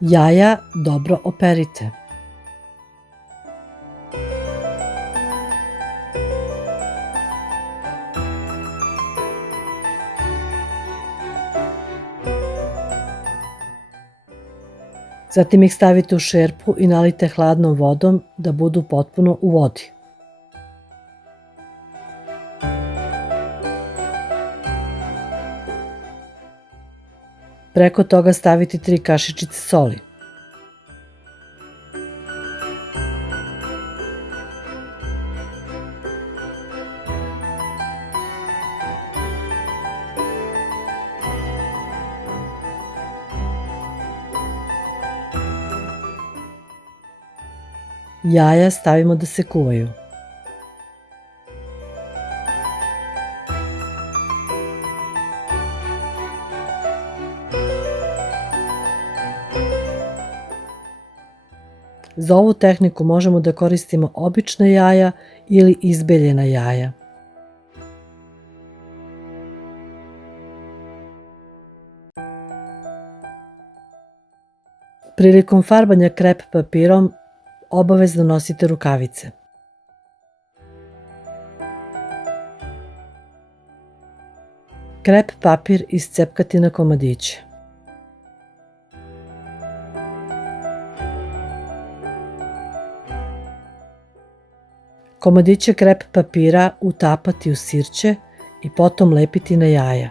Jaja dobro operite. Zatim ih stavite u šerpu i nalijte hladnom vodom da budu potpuno u vodi. Preko toga stavite 3 kašičice soli. Jaja stavimo da se kuvaju. Za ovu tehniku možemo da koristimo obična jaja ili izbeljena jaja. Prilikom farbanja krep papirom obavezno nosite rukavice. Krep papir iscepkati na komadiće. Komadiće krep papira utapati u sirće i potom lepiti na jaja.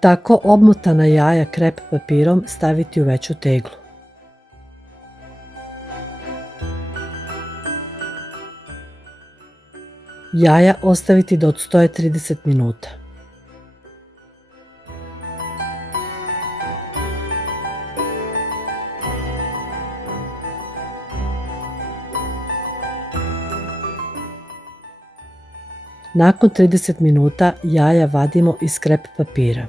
Tako obmotana jaja krep papirom staviti u veću teglu. Jaja ostaviti da odstoje 30 minuta. Nakon 30 minuta jaja vadimo iz krep papira.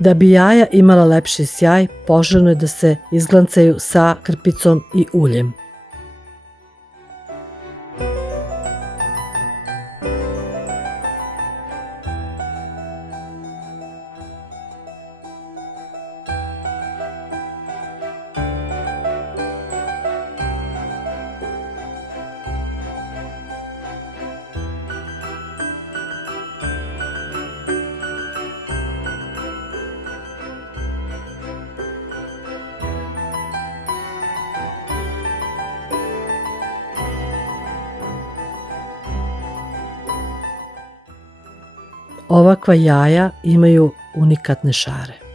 Da bi jaja imala lepši sjaj, poželjno je da se izglancaju sa krpicom i uljem. Ovakva jaja imaju unikatne šare.